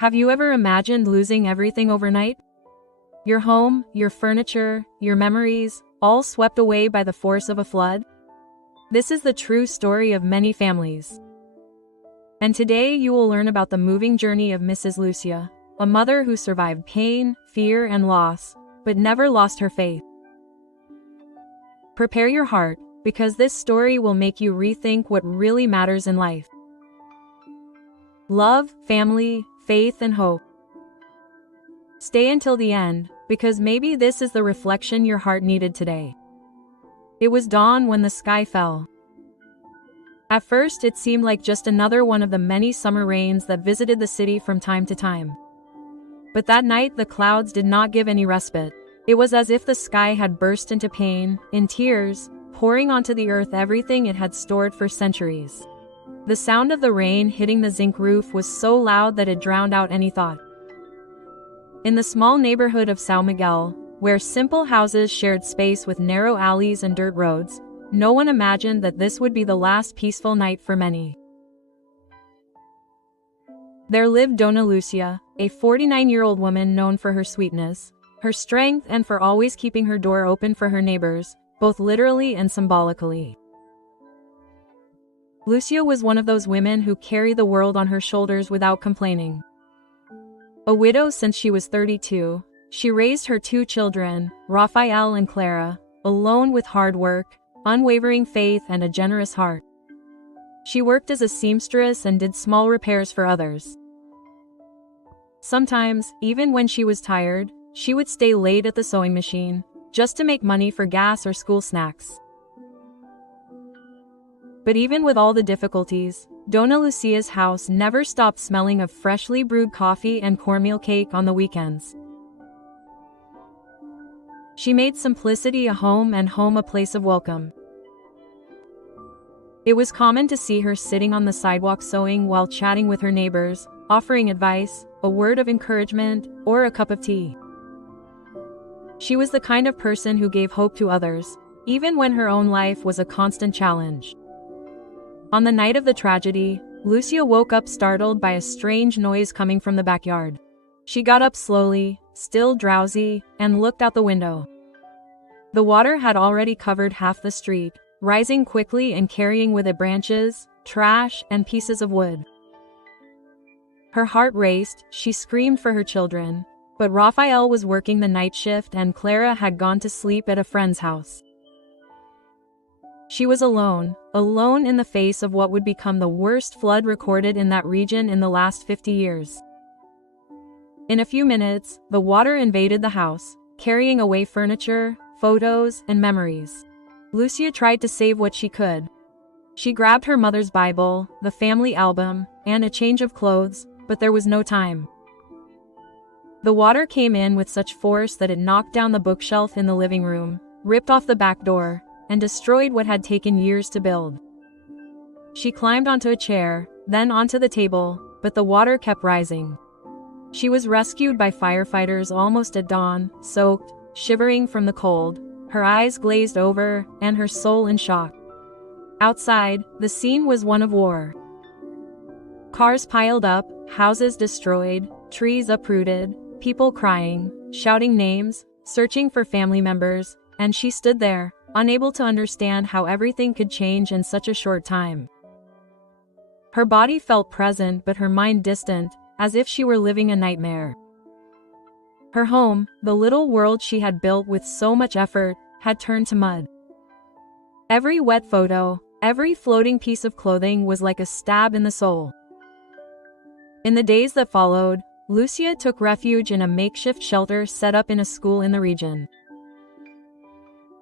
Have you ever imagined losing everything overnight? Your home, your furniture, your memories, all swept away by the force of a flood? This is the true story of many families. And today you will learn about the moving journey of Mrs. Lucia, a mother who survived pain, fear, and loss, but never lost her faith. Prepare your heart, because this story will make you rethink what really matters in life. Love, family, faith, and hope. Stay until the end, because maybe this is the reflection your heart needed today. It was dawn when the sky fell. At first, it seemed like just another one of the many summer rains that visited the city from time to time. But that night, the clouds did not give any respite. It was as if the sky had burst into pain, in tears, pouring onto the earth everything it had stored for centuries. The sound of the rain hitting the zinc roof was so loud that it drowned out any thought. In the small neighborhood of São Miguel, where simple houses shared space with narrow alleys and dirt roads, no one imagined that this would be the last peaceful night for many. There lived Dona Lucia, a 49-year-old woman known for her sweetness, her strength, and for always keeping her door open for her neighbors, both literally and symbolically. Lucia was one of those women who carry the world on her shoulders without complaining. A widow since she was 32, she raised her two children, Rafael and Clara, alone with hard work, unwavering faith, and a generous heart. She worked as a seamstress and did small repairs for others. Sometimes, even when she was tired, she would stay late at the sewing machine, just to make money for gas or school snacks. But even with all the difficulties, Dona Lucia's house never stopped smelling of freshly brewed coffee and cornmeal cake on the weekends. She made simplicity a home and home a place of welcome. It was common to see her sitting on the sidewalk sewing while chatting with her neighbors, offering advice, a word of encouragement, or a cup of tea. She was the kind of person who gave hope to others, even when her own life was a constant challenge. On the night of the tragedy, Lucia woke up startled by a strange noise coming from the backyard. She got up slowly, still drowsy, and looked out the window. The water had already covered half the street, rising quickly and carrying with it branches, trash, and pieces of wood. Her heart raced, she screamed for her children, but Rafael was working the night shift and Clara had gone to sleep at a friend's house. She was alone in the face of what would become the worst flood recorded in that region in the last 50 years. In a few minutes, the water invaded the house, carrying away furniture, photos, and memories. Lucia tried to save what she could. She grabbed her mother's Bible, the family album, and a change of clothes, but there was no time. The water came in with such force that it knocked down the bookshelf in the living room, ripped off the back door, and destroyed what had taken years to build. She climbed onto a chair, then onto the table, but the water kept rising. She was rescued by firefighters almost at dawn, soaked, shivering from the cold, her eyes glazed over, and her soul in shock. Outside, the scene was one of war. Cars piled up, houses destroyed, trees uprooted, people crying, shouting names, searching for family members, and she stood there, unable to understand how everything could change in such a short time. Her body felt present but her mind distant, as if she were living a nightmare. Her home, the little world she had built with so much effort, had turned to mud. Every wet photo, every floating piece of clothing was like a stab in the soul. In the days that followed, Lucia took refuge in a makeshift shelter set up in a school in the region.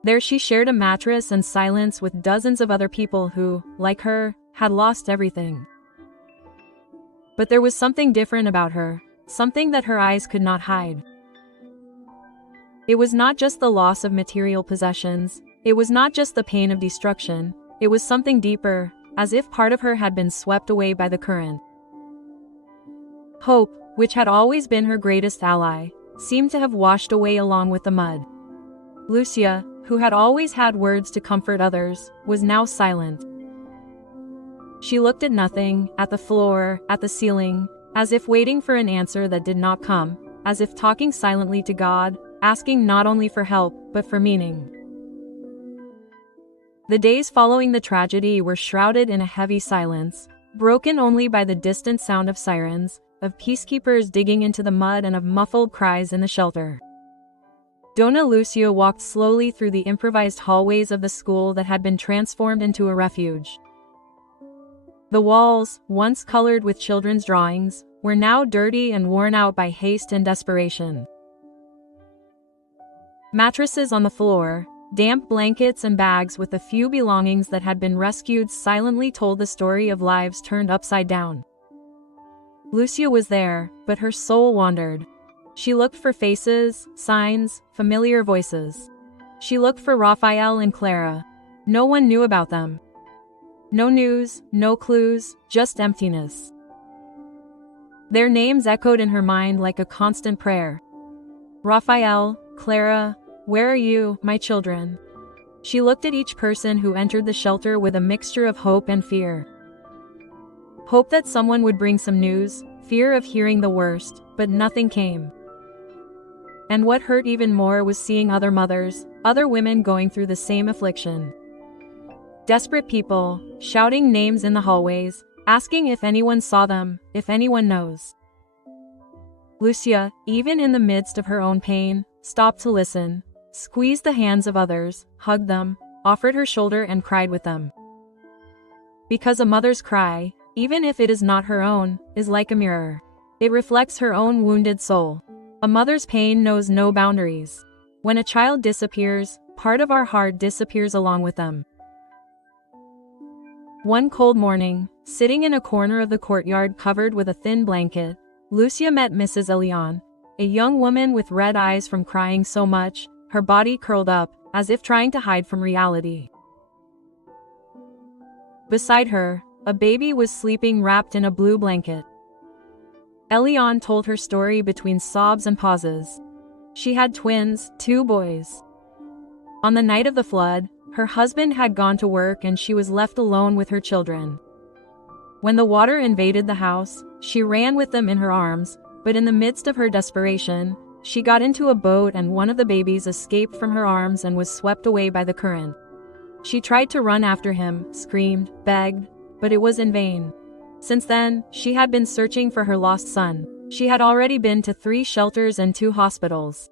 There she shared a mattress and silence with dozens of other people who, like her, had lost everything. But there was something different about her, something that her eyes could not hide. It was not just the loss of material possessions, it was not just the pain of destruction, it was something deeper, as if part of her had been swept away by the current. Hope, which had always been her greatest ally, seemed to have washed away along with the mud. Lucia, who had always had words to comfort others, was now silent. She looked at nothing, at the floor, at the ceiling, as if waiting for an answer that did not come, as if talking silently to God, asking not only for help, but for meaning. The days following the tragedy were shrouded in a heavy silence, broken only by the distant sound of sirens, of peacekeepers digging into the mud and of muffled cries in the shelter. Donna Lucia walked slowly through the improvised hallways of the school that had been transformed into a refuge. The walls, once colored with children's drawings, were now dirty and worn out by haste and desperation. Mattresses on the floor, damp blankets and bags with the few belongings that had been rescued silently told the story of lives turned upside down. Lucia was there, but her soul wandered. She looked for faces, signs, familiar voices. She looked for Raphael and Clara. No one knew about them. No news, no clues, just emptiness. Their names echoed in her mind like a constant prayer. Raphael, Clara, where are you, my children? She looked at each person who entered the shelter with a mixture of hope and fear. Hope that someone would bring some news, fear of hearing the worst, but nothing came. And what hurt even more was seeing other mothers, other women going through the same affliction. Desperate people, shouting names in the hallways, asking if anyone saw them, if anyone knows. Lucia, even in the midst of her own pain, stopped to listen, squeezed the hands of others, hugged them, offered her shoulder and cried with them. Because a mother's cry, even if it is not her own, is like a mirror. It reflects her own wounded soul. A mother's pain knows no boundaries. When a child disappears, part of our heart disappears along with them. One cold morning, sitting in a corner of the courtyard covered with a thin blanket, Lucia met Mrs. Elion, a young woman with red eyes from crying so much, her body curled up, as if trying to hide from reality. Beside her, a baby was sleeping wrapped in a blue blanket. Elion told her story between sobs and pauses. She had twins, 2 boys. On the night of the flood, her husband had gone to work and she was left alone with her children. When the water invaded the house, she ran with them in her arms, but in the midst of her desperation, she got into a boat and one of the babies escaped from her arms and was swept away by the current. She tried to run after him, screamed, begged, but it was in vain. Since then, she had been searching for her lost son. She had already been to 3 shelters and 2 hospitals.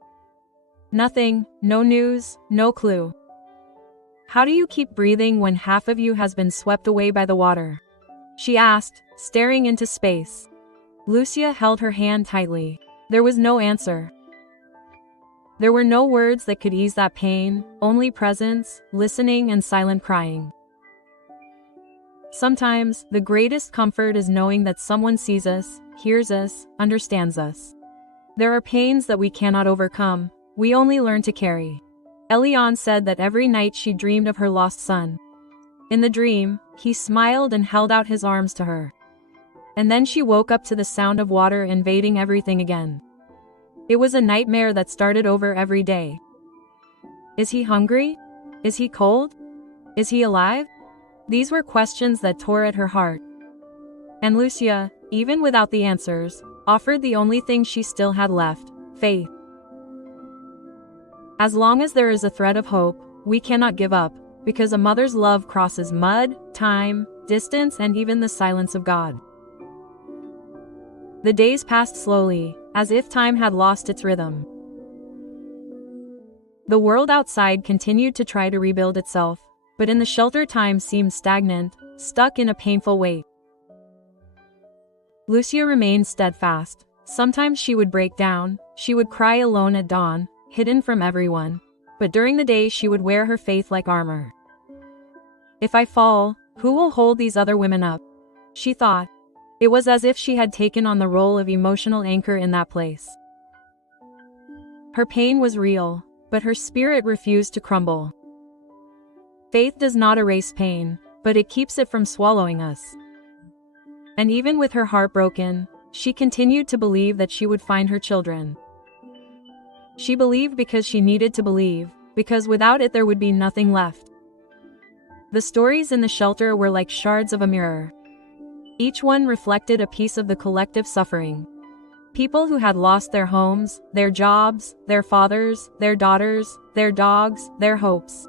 Nothing, no news, no clue. How do you keep breathing when half of you has been swept away by the water? She asked, staring into space. Lucia held her hand tightly. There was no answer. There were no words that could ease that pain, only presence, listening and silent crying. Sometimes, the greatest comfort is knowing that someone sees us, hears us, understands us. There are pains that we cannot overcome, we only learn to carry. Elion said that every night she dreamed of her lost son. In the dream, he smiled and held out his arms to her. And then she woke up to the sound of water invading everything again. It was a nightmare that started over every day. Is he hungry? Is he cold? Is he alive? These were questions that tore at her heart. And Lucia, even without the answers, offered the only thing she still had left, faith. As long as there is a thread of hope, we cannot give up, because a mother's love crosses mud, time, distance and even the silence of God. The days passed slowly, as if time had lost its rhythm. The world outside continued to try to rebuild itself, but in the shelter time seemed stagnant, stuck in a painful wait. Lucia remained steadfast. Sometimes she would break down, she would cry alone at dawn, hidden from everyone, but during the day she would wear her faith like armor. If I fall, who will hold these other women up? She thought. It was as if she had taken on the role of emotional anchor in that place. Her pain was real, but her spirit refused to crumble. Faith does not erase pain, but it keeps it from swallowing us. And even with her heart broken, she continued to believe that she would find her children. She believed because she needed to believe, because without it there would be nothing left. The stories in the shelter were like shards of a mirror. Each one reflected a piece of the collective suffering. People who had lost their homes, their jobs, their fathers, their daughters, their dogs, their hopes.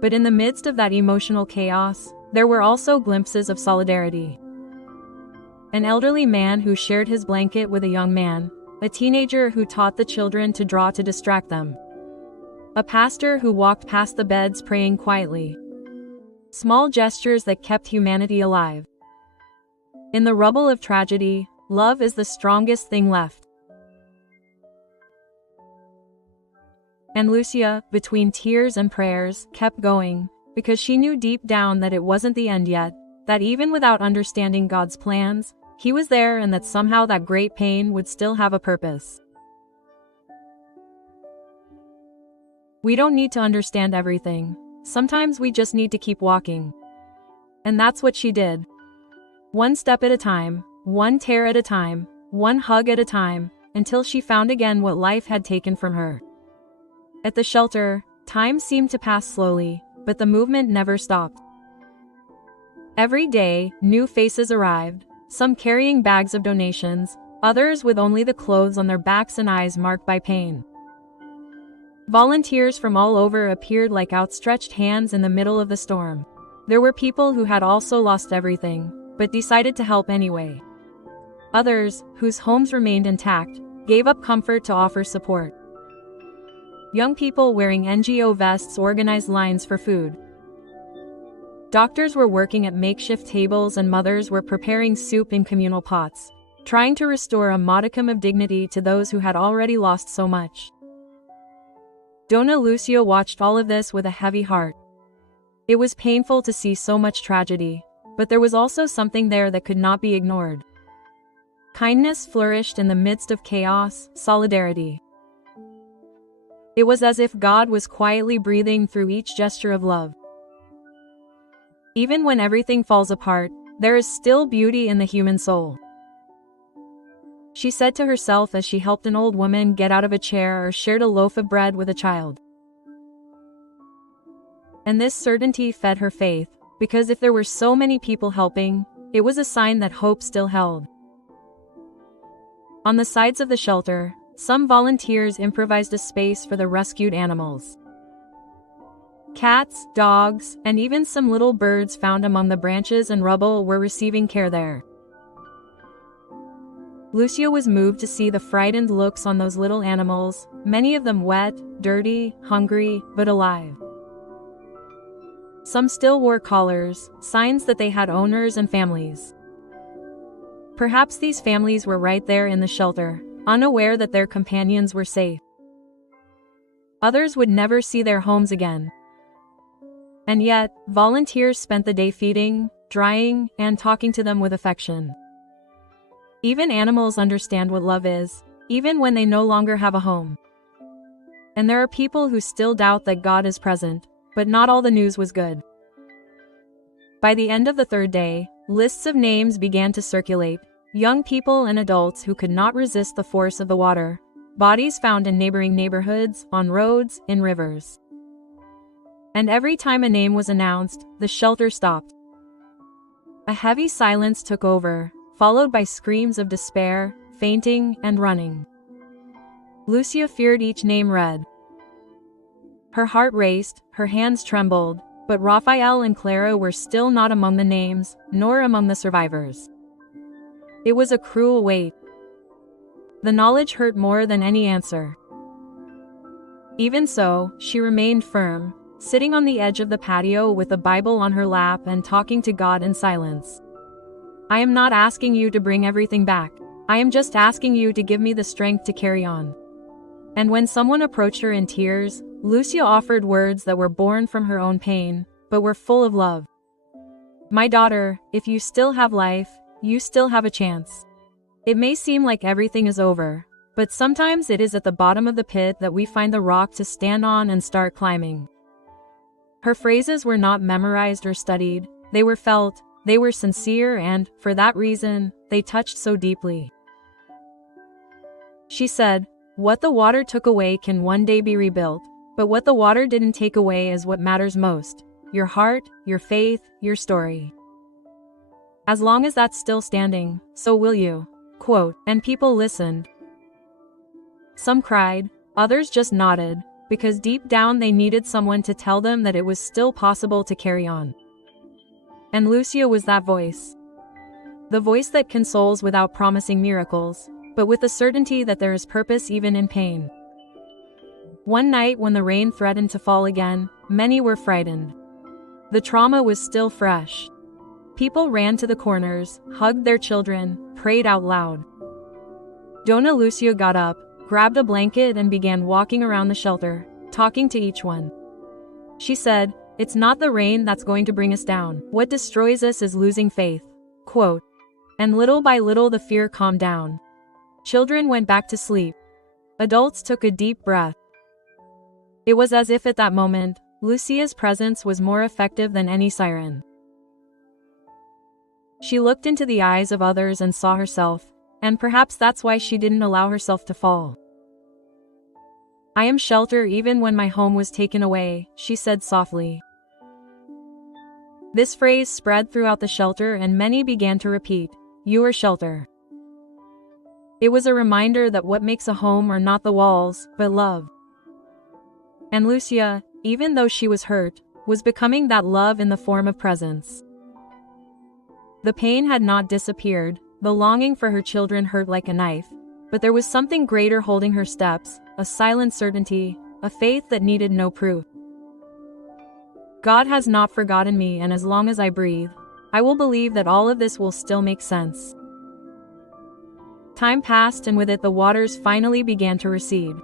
But in the midst of that emotional chaos, there were also glimpses of solidarity. An elderly man who shared his blanket with a young man, a teenager who taught the children to draw to distract them, a pastor who walked past the beds praying quietly. Small gestures that kept humanity alive. In the rubble of tragedy, love is the strongest thing left. And Lucia, between tears and prayers, kept going, because she knew deep down that it wasn't the end yet, that even without understanding God's plans, He was there and that somehow that great pain would still have a purpose. We don't need to understand everything. Sometimes we just need to keep walking. And that's what she did. One step at a time, one tear at a time, one hug at a time, until she found again what life had taken from her. At the shelter, time seemed to pass slowly, but the movement never stopped. Every day, new faces arrived, some carrying bags of donations, others with only the clothes on their backs and eyes marked by pain. Volunteers from all over appeared like outstretched hands in the middle of the storm. There were people who had also lost everything, but decided to help anyway. Others, whose homes remained intact, gave up comfort to offer support. Young people wearing NGO vests organized lines for food. Doctors were working at makeshift tables and mothers were preparing soup in communal pots, trying to restore a modicum of dignity to those who had already lost so much. Dona Lucia watched all of this with a heavy heart. It was painful to see so much tragedy, but there was also something there that could not be ignored. Kindness flourished in the midst of chaos, solidarity. It was as if God was quietly breathing through each gesture of love. Even when everything falls apart, there is still beauty in the human soul. She said to herself as she helped an old woman get out of a chair or shared a loaf of bread with a child. And this certainty fed her faith, because if there were so many people helping, it was a sign that hope still held. On the sides of the shelter, some volunteers improvised a space for the rescued animals. Cats, dogs, and even some little birds found among the branches and rubble were receiving care there. Lucia was moved to see the frightened looks on those little animals, many of them wet, dirty, hungry, but alive. Some still wore collars, signs that they had owners and families. Perhaps these families were right there in the shelter, unaware that their companions were safe. Others would never see their homes again. And yet, volunteers spent the day feeding, drying, and talking to them with affection. Even animals understand what love is, even when they no longer have a home. And there are people who still doubt that God is present, but not all the news was good. By the end of the third day, lists of names began to circulate, young people and adults who could not resist the force of the water, bodies found in neighboring neighborhoods, on roads, in rivers. And every time a name was announced, the shelter stopped. A heavy silence took over, followed by screams of despair, fainting, and running. Lucia feared each name read. Her heart raced, her hands trembled, but Raphael and Clara were still not among the names, nor among the survivors. It was a cruel weight. The knowledge hurt more than any answer. Even so, she remained firm, sitting on the edge of the patio with the Bible on her lap and talking to God in silence. I am not asking you to bring everything back. I am just asking you to give me the strength to carry on. And when someone approached her in tears, Lucia offered words that were born from her own pain, but were full of love. My daughter, if you still have life, you still have a chance. It may seem like everything is over, but sometimes it is at the bottom of the pit that we find the rock to stand on and start climbing. Her phrases were not memorized or studied, they were felt, they were sincere and, for that reason, they touched so deeply. She said, what the water took away can one day be rebuilt, but what the water didn't take away is what matters most. Your heart, your faith, your story. As long as that's still standing, so will you. Quote, and people listened. Some cried, others just nodded, because deep down they needed someone to tell them that it was still possible to carry on. And Lucia was that voice. The voice that consoles without promising miracles, but with the certainty that there is purpose even in pain. One night when the rain threatened to fall again, many were frightened. The trauma was still fresh. People ran to the corners, hugged their children, prayed out loud. Dona Lucia got up, grabbed a blanket and began walking around the shelter, talking to each one. She said, "It's not the rain that's going to bring us down. What destroys us is losing faith." Quote, and little by little the fear calmed down. Children went back to sleep. Adults took a deep breath. It was as if at that moment, Lucia's presence was more effective than any siren. She looked into the eyes of others and saw herself, and perhaps that's why she didn't allow herself to fall. "I am shelter even when my home was taken away," she said softly. This phrase spread throughout the shelter and many began to repeat, "You are shelter." It was a reminder that what makes a home are not the walls, but love. And Lucia, even though she was hurt, was becoming that love in the form of presence. The pain had not disappeared, the longing for her children hurt like a knife, but there was something greater holding her steps, a silent certainty, a faith that needed no proof. God has not forgotten me, and as long as I breathe, I will believe that all of this will still make sense. Time passed and with it the waters finally began to recede.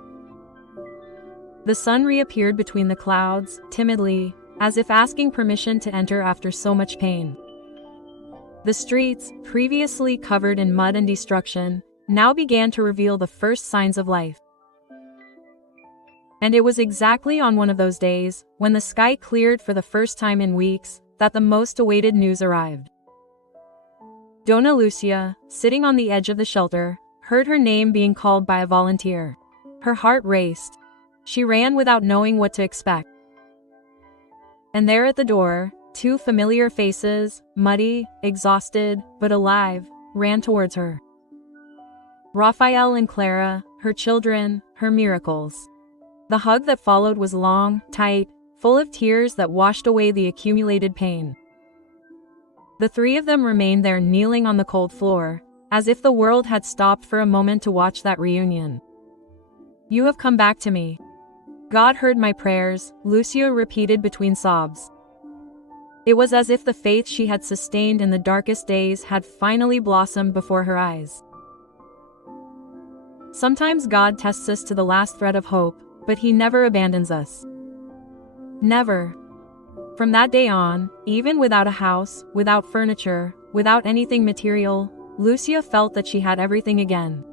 The sun reappeared between the clouds, timidly, as if asking permission to enter after so much pain. The streets, previously covered in mud and destruction, now began to reveal the first signs of life. And it was exactly on one of those days, when the sky cleared for the first time in weeks, that the most awaited news arrived. Dona Lucia, sitting on the edge of the shelter, heard her name being called by a volunteer. Her heart raced. She ran without knowing what to expect. And there at the door, two familiar faces, muddy, exhausted, but alive, ran towards her. Raphael and Clara, her children, her miracles. The hug that followed was long, tight, full of tears that washed away the accumulated pain. The three of them remained there kneeling on the cold floor, as if the world had stopped for a moment to watch that reunion. "You have come back to me. God heard my prayers," Lucia repeated between sobs. It was as if the faith she had sustained in the darkest days had finally blossomed before her eyes. Sometimes God tests us to the last thread of hope, but He never abandons us. Never. From that day on, even without a house, without furniture, without anything material, Lucia felt that she had everything again.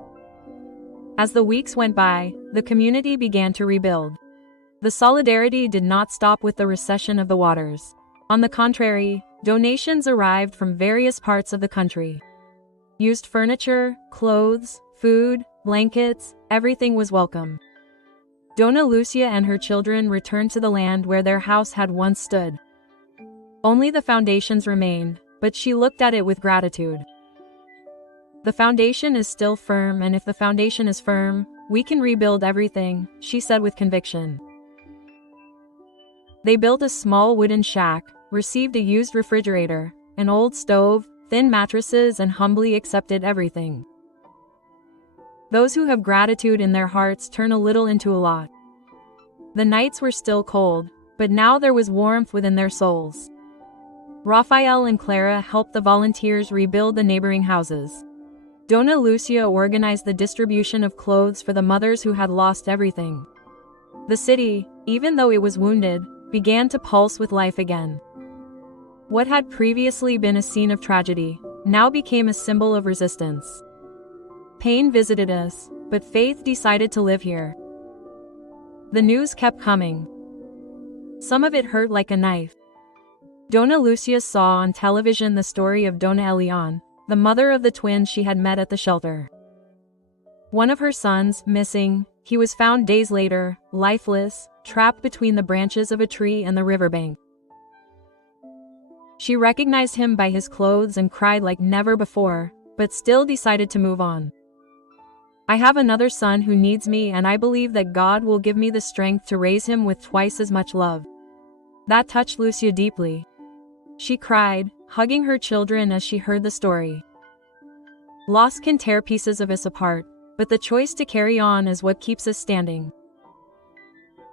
As the weeks went by, the community began to rebuild. The solidarity did not stop with the recession of the waters. On the contrary, donations arrived from various parts of the country. Used furniture, clothes, food, blankets, everything was welcome. Dona Lucia and her children returned to the land where their house had once stood. Only the foundations remained, but she looked at it with gratitude. "The foundation is still firm, and if the foundation is firm, we can rebuild everything," she said with conviction. They built a small wooden shack, received a used refrigerator, an old stove, thin mattresses, and humbly accepted everything. Those who have gratitude in their hearts turn a little into a lot. The nights were still cold, but now there was warmth within their souls. Raphael and Clara helped the volunteers rebuild the neighboring houses. Dona Lucia organized the distribution of clothes for the mothers who had lost everything. The city, even though it was wounded, began to pulse with life again. What had previously been a scene of tragedy, now became a symbol of resistance. Pain visited us, but faith decided to live here. The news kept coming. Some of it hurt like a knife. Dona Lucia saw on television the story of Dona Eliane, the mother of the twins she had met at the shelter. One of her sons, missing, he was found days later, lifeless, trapped between the branches of a tree and the riverbank. She recognized him by his clothes and cried like never before, but still decided to move on. I have another son who needs me, and I believe that God will give me the strength to raise him with twice as much love. That touched Lucia deeply. She cried, hugging her children as she heard the story. Loss can tear pieces of us apart, but the choice to carry on is what keeps us standing.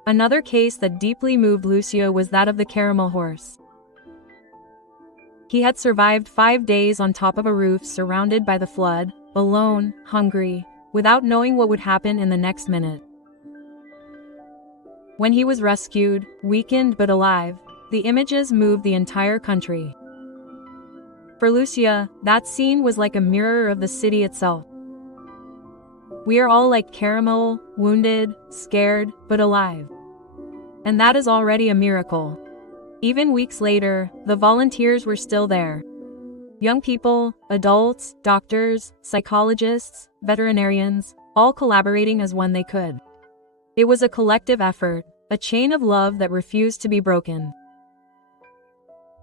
Another case that deeply moved Lucia was that of the caramel horse. He had survived 5 days on top of a roof surrounded by the flood, alone, hungry, without knowing what would happen in the next minute. When he was rescued, weakened but alive, the images moved the entire country. For Lucia, that scene was like a mirror of the city itself. We are all like Caramel, wounded, scared, but alive. And that is already a miracle. Even weeks later, the volunteers were still there. Young people, adults, doctors, psychologists, veterinarians, all collaborating as one they could. It was a collective effort, a chain of love that refused to be broken.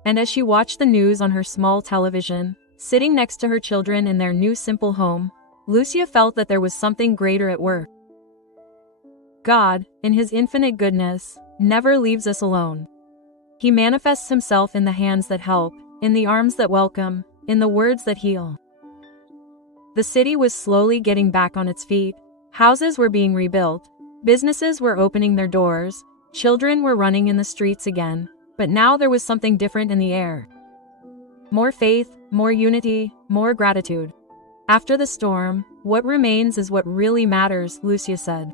And as she watched the news on her small television, sitting next to her children in their new simple home, Lucia felt that there was something greater at work. God, in his infinite goodness, never leaves us alone. He manifests himself in the hands that help, in the arms that welcome, in the words that heal. The city was slowly getting back on its feet, houses were being rebuilt, businesses were opening their doors, children were running in the streets again, but now there was something different in the air. More faith, more unity, more gratitude. After the storm, what remains is what really matters, Lucia said.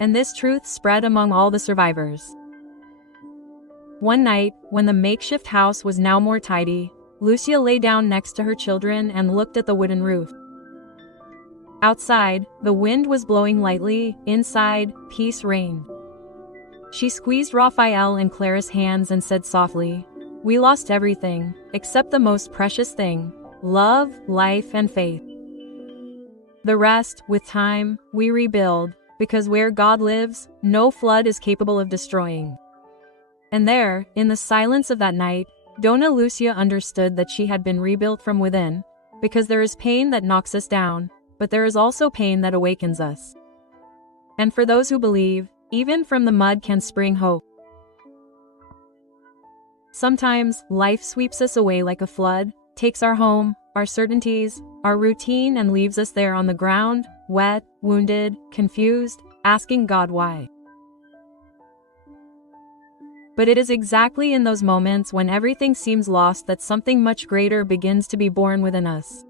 And this truth spread among all the survivors. One night, when the makeshift house was now more tidy, Lucia lay down next to her children and looked at the wooden roof. Outside, the wind was blowing lightly, inside, peace reigned. She squeezed Raphael and Clara's hands and said softly, "We lost everything, except the most precious thing, love, life, and faith. The rest, with time, we rebuild, because where God lives, no flood is capable of destroying." And there, in the silence of that night, Dona Lucia understood that she had been rebuilt from within, because there is pain that knocks us down, but there is also pain that awakens us. And for those who believe, even from the mud can spring hope. Sometimes, life sweeps us away like a flood, takes our home, our certainties, our routine, and leaves us there on the ground, wet, wounded, confused, asking God why. But it is exactly in those moments when everything seems lost that something much greater begins to be born within us.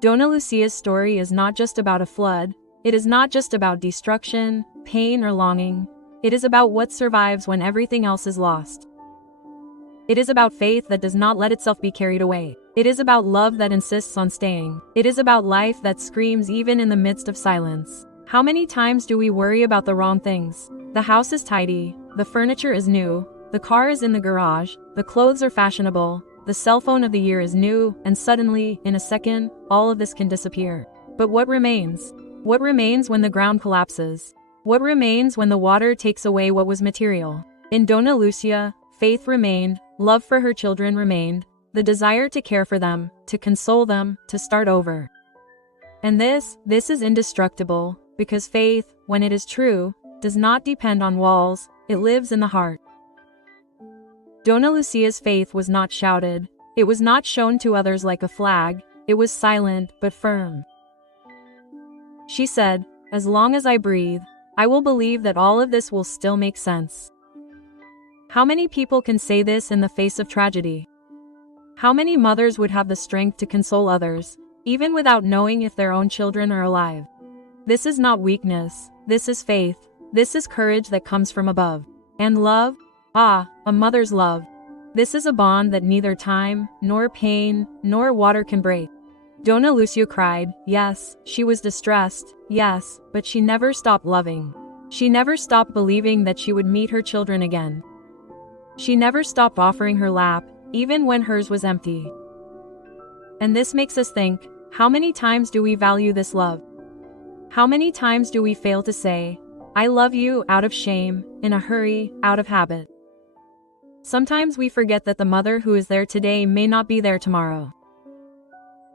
Dona Lucia's story is not just about a flood, it is not just about destruction, pain, or longing. It is about what survives when everything else is lost. It is about faith that does not let itself be carried away. It is about love that insists on staying. It is about life that screams even in the midst of silence. How many times do we worry about the wrong things? The house is tidy, the furniture is new, the car is in the garage, the clothes are fashionable, the cell phone of the year is new, and suddenly, in a second, all of this can disappear. But what remains? What remains when the ground collapses? What remains when the water takes away what was material? In Dona Lucia, faith remained, love for her children remained, the desire to care for them, to console them, to start over. And this is indestructible, because faith, when it is true, does not depend on walls, it lives in the heart. Dona Lucia's faith was not shouted, it was not shown to others like a flag, it was silent but firm. She said, "As long as I breathe, I will believe that all of this will still make sense." How many people can say this in the face of tragedy? How many mothers would have the strength to console others, even without knowing if their own children are alive? This is not weakness, this is faith, this is courage that comes from above. And love? Ah, a mother's love. This is a bond that neither time, nor pain, nor water can break. Dona Lucia cried, yes, she was distressed, yes, but she never stopped loving. She never stopped believing that she would meet her children again. She never stopped offering her lap, even when hers was empty. And this makes us think, how many times do we value this love? How many times do we fail to say, "I love you" out of shame, in a hurry, out of habit? Sometimes we forget that the mother who is there today may not be there tomorrow.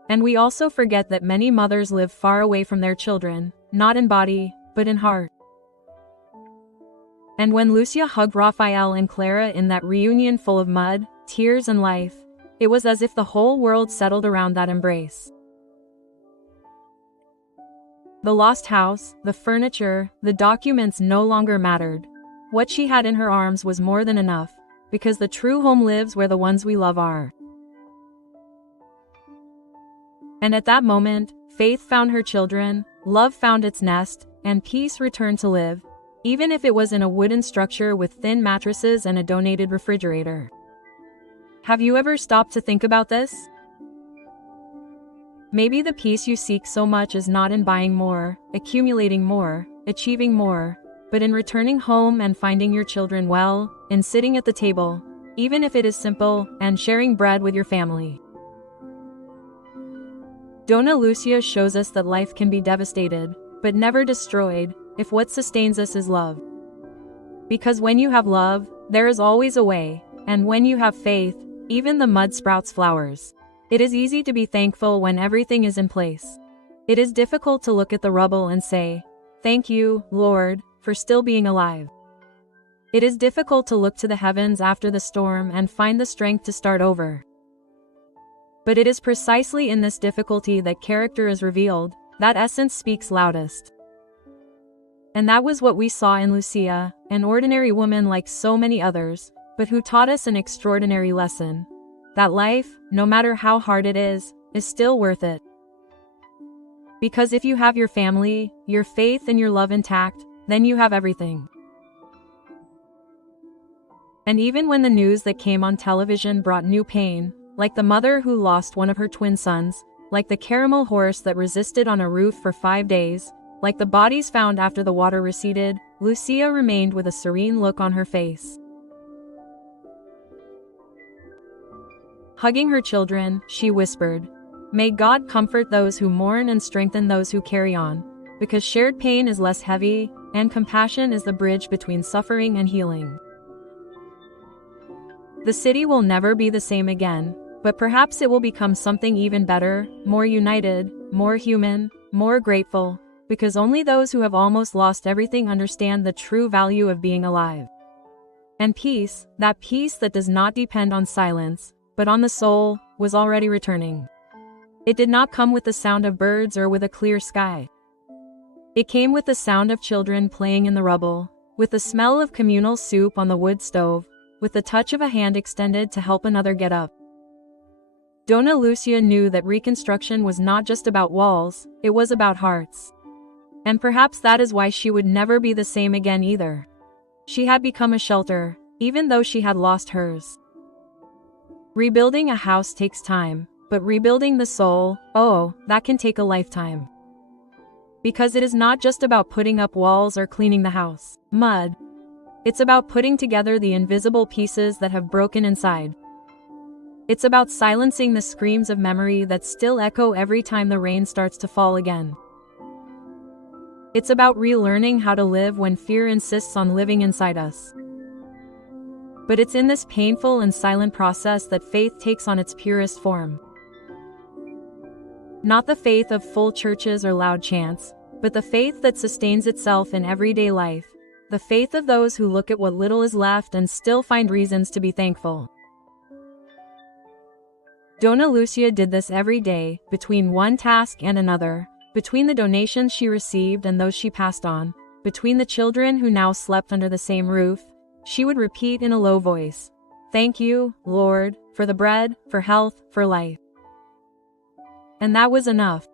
And we also forget that many mothers live far away from their children, not in body, but in heart. And when Lucia hugged Raphael and Clara in that reunion full of mud, tears and life, it was as if the whole world settled around that embrace. The lost house, the furniture, the documents no longer mattered. What she had in her arms was more than enough, because the true home lives where the ones we love are. And at that moment, faith found her children, love found its nest, and peace returned to live, even if it was in a wooden structure with thin mattresses and a donated refrigerator. Have you ever stopped to think about this? Maybe the peace you seek so much is not in buying more, accumulating more, achieving more, but in returning home and finding your children well, in sitting at the table, even if it is simple, and sharing bread with your family. Donna Lucia shows us that life can be devastated, but never destroyed, if what sustains us is love. Because when you have love, there is always a way, and when you have faith, even the mud sprouts flowers. It is easy to be thankful when everything is in place. It is difficult to look at the rubble and say, "Thank you, Lord, for still being alive." It is difficult to look to the heavens after the storm and find the strength to start over. But it is precisely in this difficulty that character is revealed, that essence speaks loudest. And that was what we saw in Lucia, an ordinary woman like so many others, but who taught us an extraordinary lesson. That life, no matter how hard it is still worth it. Because if you have your family, your faith and your love intact, then you have everything. And even when the news that came on television brought new pain, like the mother who lost one of her twin sons, like the caramel horse that resisted on a roof for 5 days, like the bodies found after the water receded, Lucia remained with a serene look on her face. Hugging her children, she whispered, "May God comfort those who mourn and strengthen those who carry on, because shared pain is less heavy, and compassion is the bridge between suffering and healing." The city will never be the same again, but perhaps it will become something even better, more united, more human, more grateful, because only those who have almost lost everything understand the true value of being alive. And peace, that peace that does not depend on silence, but on the soul, was already returning. It did not come with the sound of birds or with a clear sky. It came with the sound of children playing in the rubble, with the smell of communal soup on the wood stove, with the touch of a hand extended to help another get up. Donna Lucia knew that reconstruction was not just about walls, it was about hearts. And perhaps that is why she would never be the same again either. She had become a shelter, even though she had lost hers. Rebuilding a house takes time, but rebuilding the soul, oh, that can take a lifetime. Because it is not just about putting up walls or cleaning the house, mud. It's about putting together the invisible pieces that have broken inside. It's about silencing the screams of memory that still echo every time the rain starts to fall again. It's about relearning how to live when fear insists on living inside us. But it's in this painful and silent process that faith takes on its purest form. Not the faith of full churches or loud chants, but the faith that sustains itself in everyday life, the faith of those who look at what little is left and still find reasons to be thankful. Donna Lucia did this every day, between one task and another, between the donations she received and those she passed on, between the children who now slept under the same roof. She would repeat in a low voice, "Thank you, Lord, for the bread, for health, for life." And that was enough.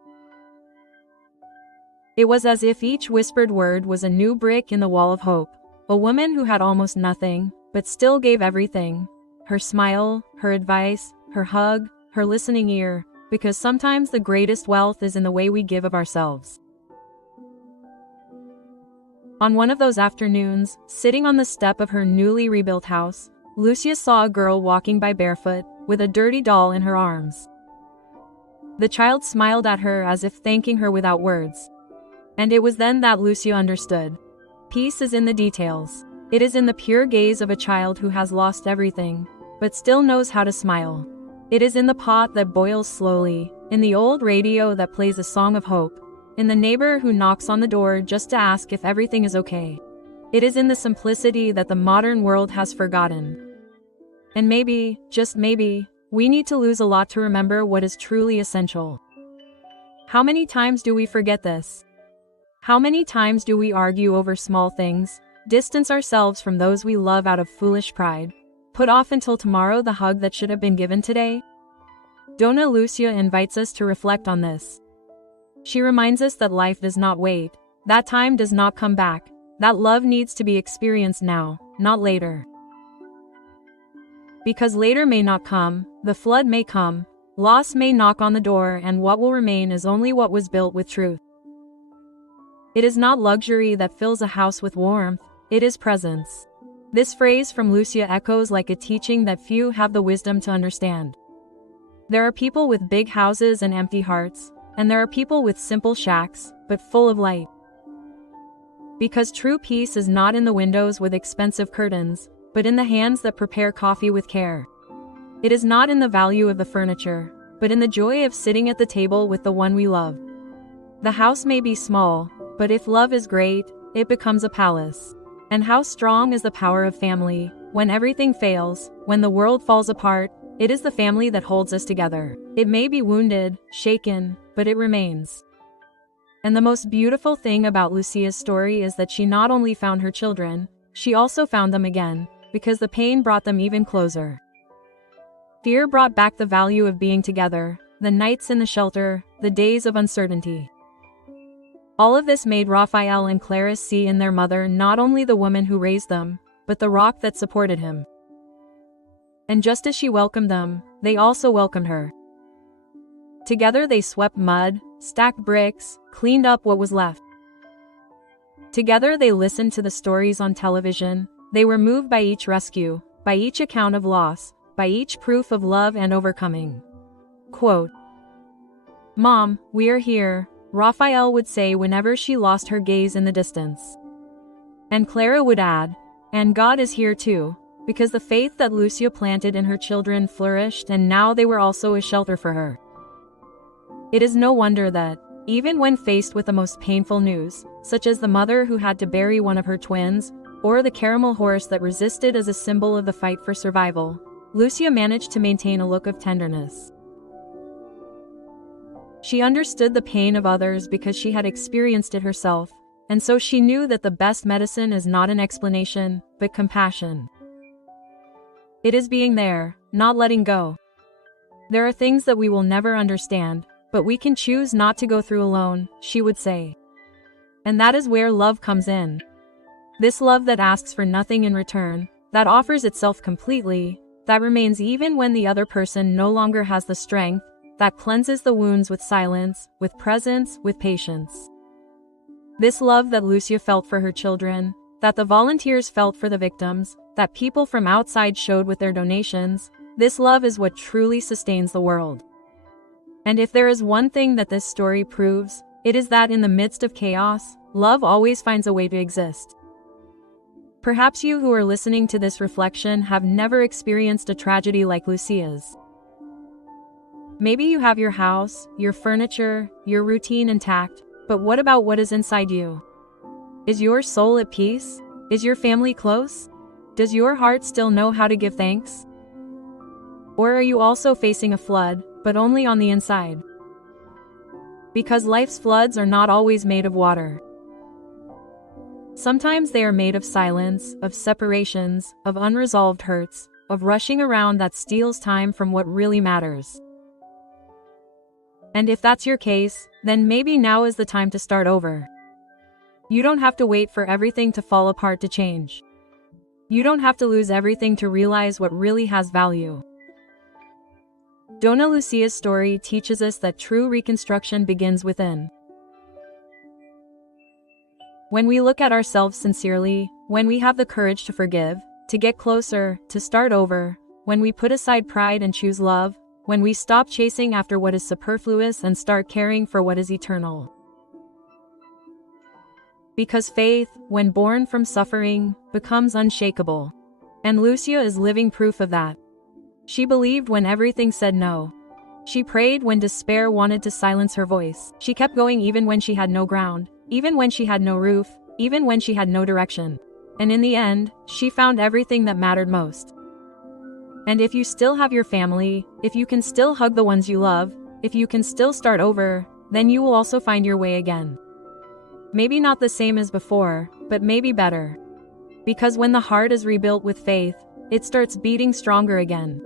It was as if each whispered word was a new brick in the wall of hope. A woman who had almost nothing, but still gave everything. Her smile, her advice, her hug, her listening ear, because sometimes the greatest wealth is in the way we give of ourselves. On one of those afternoons, sitting on the step of her newly rebuilt house, Lucia saw a girl walking by barefoot, with a dirty doll in her arms. The child smiled at her as if thanking her without words. And it was then that Lucia understood. Peace is in the details. It is in the pure gaze of a child who has lost everything, but still knows how to smile. It is in the pot that boils slowly, in the old radio that plays a song of hope, in the neighbor who knocks on the door just to ask if everything is okay. It is in the simplicity that the modern world has forgotten. And maybe, just maybe, we need to lose a lot to remember what is truly essential. How many times do we forget this? How many times do we argue over small things, distance ourselves from those we love out of foolish pride, put off until tomorrow the hug that should have been given today? Donna Lucia invites us to reflect on this. She reminds us that life does not wait, that time does not come back, that love needs to be experienced now, not later. Because later may not come, the flood may come, loss may knock on the door, and what will remain is only what was built with truth. It is not luxury that fills a house with warmth, it is presence. This phrase from Lucia echoes like a teaching that few have the wisdom to understand. There are people with big houses and empty hearts, and there are people with simple shacks, but full of light. Because true peace is not in the windows with expensive curtains, but in the hands that prepare coffee with care. It is not in the value of the furniture, but in the joy of sitting at the table with the one we love. The house may be small, but if love is great, it becomes a palace. And how strong is the power of family? When everything fails, when the world falls apart, it is the family that holds us together. It may be wounded, shaken, but it remains. And the most beautiful thing about Lucia's story is that she not only found her children, she also found them again, because the pain brought them even closer. Fear brought back the value of being together, the nights in the shelter, the days of uncertainty. All of this made Raphael and Clarice see in their mother not only the woman who raised them, but the rock that supported him. And just as she welcomed them, they also welcomed her. Together they swept mud, stacked bricks, cleaned up what was left. Together they listened to the stories on television, they were moved by each rescue, by each account of loss, by each proof of love and overcoming. Quote, "Mom, we are here," Raphael would say whenever she lost her gaze in the distance. And Clara would add, "And God is here too," because the faith that Lucia planted in her children flourished, and now they were also a shelter for her. It is no wonder that, even when faced with the most painful news, such as the mother who had to bury one of her twins, or the caramel horse that resisted as a symbol of the fight for survival, Lucia managed to maintain a look of tenderness. She understood the pain of others because she had experienced it herself, and so she knew that the best medicine is not an explanation, but compassion. It is being there, not letting go. There are things that we will never understand, but we can choose not to go through alone, she would say. And that is where love comes in. This love that asks for nothing in return, that offers itself completely, that remains even when the other person no longer has the strength, that cleanses the wounds with silence, with presence, with patience. This love that Lucia felt for her children, that the volunteers felt for the victims, that people from outside showed with their donations, this love is what truly sustains the world. And if there is one thing that this story proves, it is that in the midst of chaos, love always finds a way to exist. Perhaps you who are listening to this reflection have never experienced a tragedy like Lucia's. Maybe you have your house, your furniture, your routine intact, but what about what is inside you? Is your soul at peace? Is your family close? Does your heart still know how to give thanks? Or are you also facing a flood, but only on the inside? Because life's floods are not always made of water. Sometimes they are made of silence, of separations, of unresolved hurts, of rushing around that steals time from what really matters. And if that's your case, then maybe now is the time to start over. You don't have to wait for everything to fall apart to change. You don't have to lose everything to realize what really has value. Donna Lucia's story teaches us that true reconstruction begins within. When we look at ourselves sincerely, when we have the courage to forgive, to get closer, to start over, when we put aside pride and choose love, when we stop chasing after what is superfluous and start caring for what is eternal. Because faith, when born from suffering, becomes unshakable. And Lucia is living proof of that. She believed when everything said no. She prayed when despair wanted to silence her voice. She kept going even when she had no ground, even when she had no roof, even when she had no direction. And in the end, she found everything that mattered most. And if you still have your family, if you can still hug the ones you love, if you can still start over, then you will also find your way again. Maybe not the same as before, but maybe better. Because when the heart is rebuilt with faith, it starts beating stronger again.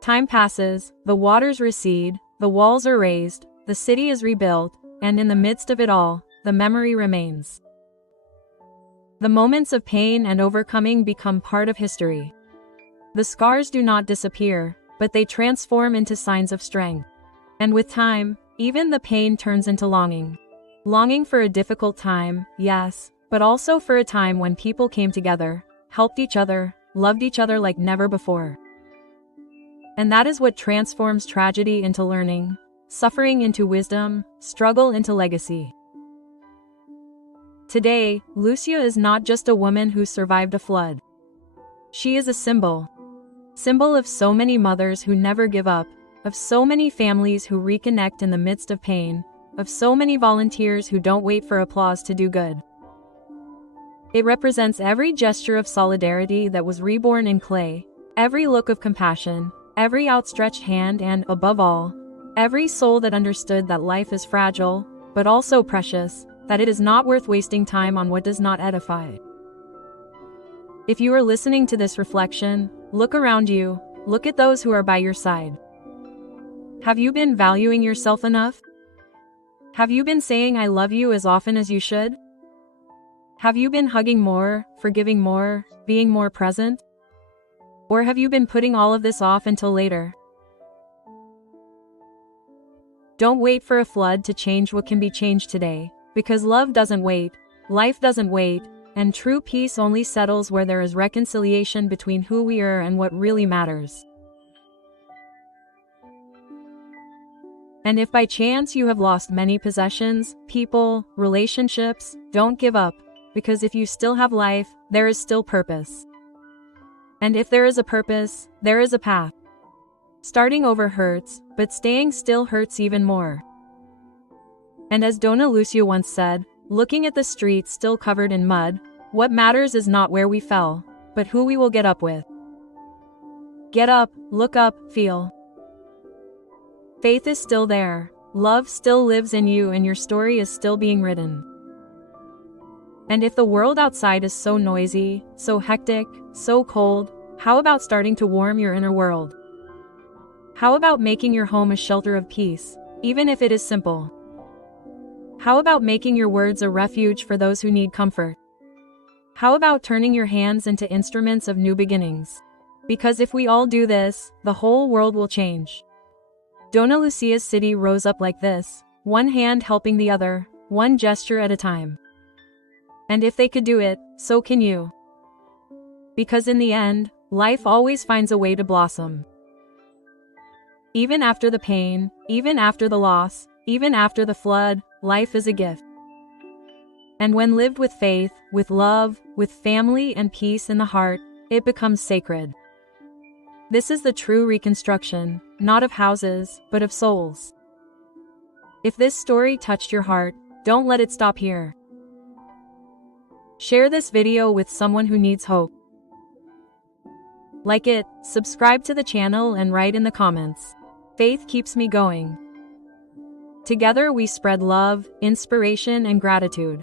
Time passes, the waters recede, the walls are raised, the city is rebuilt, and in the midst of it all, the memory remains. The moments of pain and overcoming become part of history. The scars do not disappear, but they transform into signs of strength. And with time, even the pain turns into longing. Longing for a difficult time, yes, but also for a time when people came together, helped each other, loved each other like never before. And that is what transforms tragedy into learning, suffering into wisdom, struggle into legacy. Today, Lucia is not just a woman who survived a flood. She is a symbol of so many mothers who never give up, of so many families who reconnect in the midst of pain, of so many volunteers who don't wait for applause to do good. It represents every gesture of solidarity that was reborn in clay, every look of compassion, every outstretched hand and, above all, every soul that understood that life is fragile, but also precious, that it is not worth wasting time on what does not edify. If you are listening to this reflection, look around you, look at those who are by your side. Have you been valuing yourself enough? Have you been saying I love you as often as you should? Have you been hugging more, forgiving more, being more present? Or have you been putting all of this off until later? Don't wait for a flood to change what can be changed today, because love doesn't wait, life doesn't wait, and true peace only settles where there is reconciliation between who we are and what really matters. And if by chance you have lost many possessions, people, relationships, don't give up, because if you still have life, there is still purpose. And if there is a purpose, there is a path. Starting over hurts, but staying still hurts even more. And as Dona Lucia once said, looking at the streets still covered in mud, what matters is not where we fell, but who we will get up with. Get up, look up, feel. Faith is still there, love still lives in you, and your story is still being written. And if the world outside is so noisy, so hectic, so cold, how about starting to warm your inner world? How about making your home a shelter of peace, even if it is simple? How about making your words a refuge for those who need comfort? How about turning your hands into instruments of new beginnings? Because if we all do this, the whole world will change. Dona Lucia's city rose up like this, one hand helping the other, one gesture at a time. And if they could do it, so can you. Because in the end, life always finds a way to blossom. Even after the pain, even after the loss, even after the flood, life is a gift. And when lived with faith, with love, with family and peace in the heart, it becomes sacred. This is the true reconstruction, not of houses, but of souls. If this story touched your heart, don't let it stop here. Share this video with someone who needs hope. Like it, subscribe to the channel and write in the comments. Faith keeps me going. Together we spread love, inspiration, and gratitude.